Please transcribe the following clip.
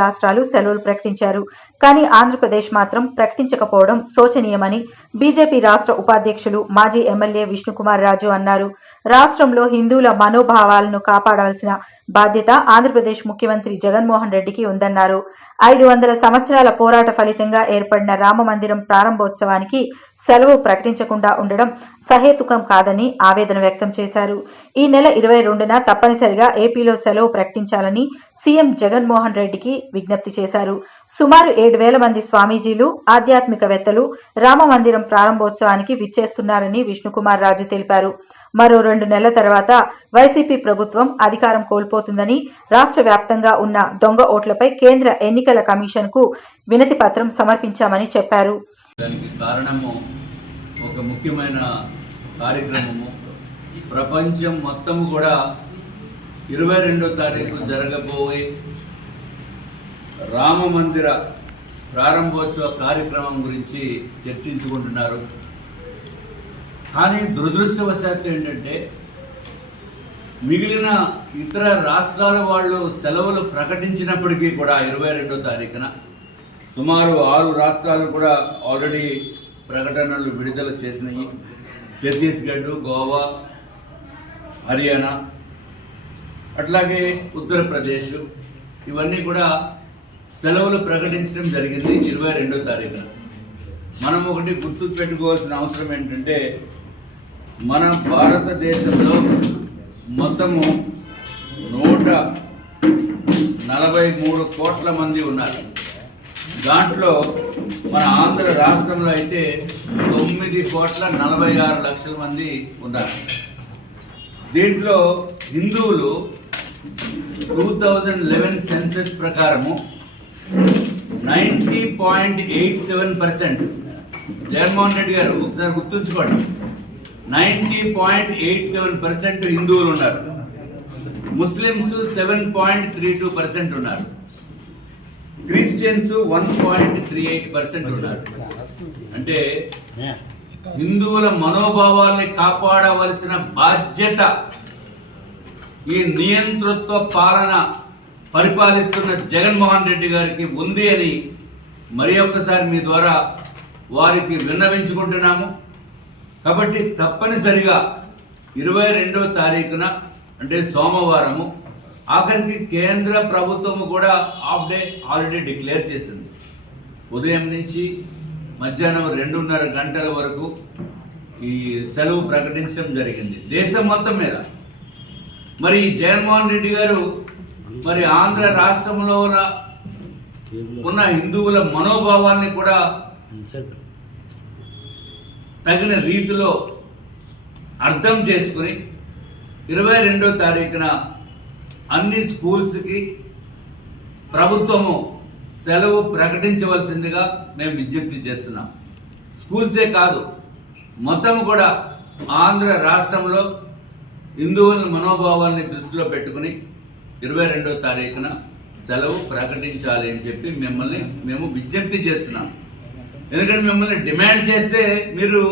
రాష్ట్రాలు సెలవులు ప్రకటించారు. కానీ ఆంధ్రప్రదేశ్ మాత్రం ప్రకటించకపోవడం శోచనీయమని బీజేపీ రాష్ట్ర ఉపాధ్యక్షులు మాజీ ఎమ్మెల్యే విష్ణుకుమార్ రాజు అన్నారు. రాష్ట్రంలో హిందువుల మనోభావాలను కాపాడాల్సిన బాధ్యత ఆంధ్రప్రదేశ్ ముఖ్యమంత్రి జగన్మోహన్ రెడ్డికి ఉందన్నారు. ఐదు వందల సంవత్సరాల పోరాట ఫలితంగా ఏర్పడిన రామ మందిరం ప్రారంభోత్సవానికి సెలవు ప్రకటించకుండా ఉండడం సహేతుకం కాదని ఆవేదన వ్యక్తం చేశారు. ఈ నెల ఇరవై రెండున తప్పనిసరిగా ఏపీలో సెలవు ప్రకటించాలని సీఎం జగన్మోహన్ రెడ్డికి విజ్ఞప్తి చేశారు. సుమారు ఏడు వేల మంది స్వామీజీలు ఆధ్యాత్మికవేత్తలు రామ మందిరం ప్రారంభోత్సవానికి విచ్చేస్తున్నారని విష్ణుకుమార్ రాజు తెలిపారు. మరో రెండు నెలల తర్వాత వైసీపీ ప్రభుత్వం అధికారం కోల్పోతుందని రాష్ట్ర వ్యాప్తంగా ఉన్న దొంగ ఓట్లపై కేంద్ర ఎన్నికల కమిషన్కు వినతి పత్రం సమర్పించామని చెప్పారు. దానికి కారణము ఒక ముఖ్యమైన కార్యక్రమము. ప్రపంచం మొత్తం కూడా ఇరవై రెండో తారీఖు జరగబోయే రామ మందిర ప్రారంభోత్సవ కార్యక్రమం గురించి చర్చించుకుంటున్నారు. కానీ దురదృష్టవశాత్తు ఏంటంటే మిగిలిన ఇతర రాష్ట్రాల వాళ్ళు సెలవులు ప్రకటించినప్పటికీ కూడా ఇరవై రెండో తారీఖున సుమారు ఆరు రాష్ట్రాలు కూడా ఆల్రెడీ ప్రకటనలు విడుదల చేసినాయి. ఛత్తీస్గఢ్ గోవా హర్యానా అట్లాగే ఉత్తరప్రదేశ్ ఇవన్నీ కూడా సెలవులు ప్రకటించడం జరిగింది ఇరవై రెండో తారీఖున. మనం ఒకటి గుర్తు పెట్టుకోవాల్సిన అవసరం ఏంటంటే మన భారతదేశంలో మొత్తము నూట నలభై మూడు కోట్ల మంది ఉన్నారు. దాంట్లో మన ఆంధ్ర రాష్ట్రంలో అయితే తొమ్మిది కోట్ల నలభై ఆరు లక్షల మంది ఉన్నారు. దీంట్లో హిందువులు టూ థౌజండ్ లెవెన్ సెన్సెస్ ప్రకారము ninety point eight seven percent. Jaganmohan Reddy garu ఒకసారి గుర్తుంచుకోండి. Ninety point eight seven percent హిందువులు ఉన్నారు. Muslims seven point three two percent ఉన్నారు. Christians one point three eight percent ఉన్నారు. అంటే హిందువుల మనోభావాల్ని కాపాడవలసిన బాధ్యత ఈ నియంతృత్వ పాలన పరిపాలిస్తున్న జగన్మోహన్ రెడ్డి గారికి ఉంది అని మరి ఒక్కసారి మీ ద్వారా వారికి విన్నవించుకుంటున్నాము. కాబట్టి తప్పనిసరిగా ఇరవై రెండో తారీఖున అంటే సోమవారము ఆఖరికి కేంద్ర ప్రభుత్వం కూడా హాఫ్ డే హాలిడే డిక్లేర్ చేసింది. ఉదయం నుంచి మధ్యాహ్నం రెండున్నర గంటల వరకు ఈ సెలవు ప్రకటించడం జరిగింది. దేశం మొత్తం మీద. మరి జగన్మోహన్ రెడ్డి గారు మరి ఆంధ్ర రాష్ట్రంలో ఉన్న ఉన్న హిందువుల మనోభావాల్ని కూడా తగిన రీతిలో అర్థం చేసుకుని ఇరవై రెండో తారీఖున అన్ని స్కూల్స్కి ప్రభుత్వము సెలవు ప్రకటించవలసిందిగా మేము విజ్ఞప్తి చేస్తున్నాం. స్కూల్సే కాదు మొత్తం కూడా ఆంధ్ర రాష్ట్రంలో హిందువుల మనోభావాల్ని దృష్టిలో పెట్టుకుని ఇరవై రెండో తారీఖున సెలవు ప్రకటించాలి అని చెప్పి మిమ్మల్ని మేము విజ్ఞప్తి చేస్తున్నాం. ఎందుకంటే మిమ్మల్ని డిమాండ్ చేస్తే మీరు